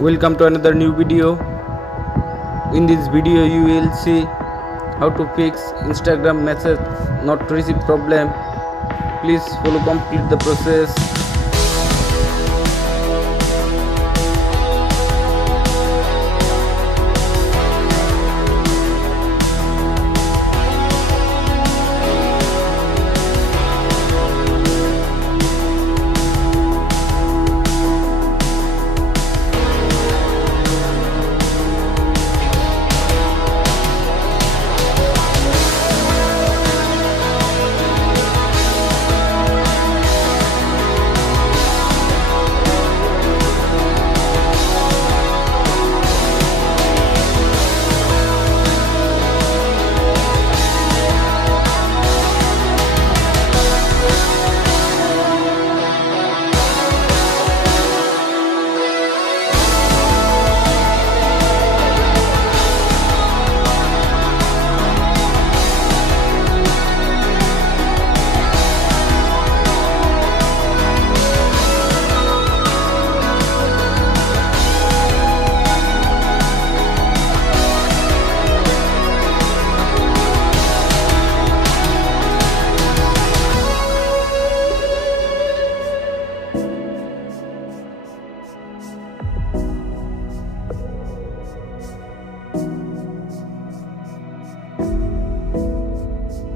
Welcome to another new video. In this video you will see how to fix Instagram message not receive problem. Please follow complete the process.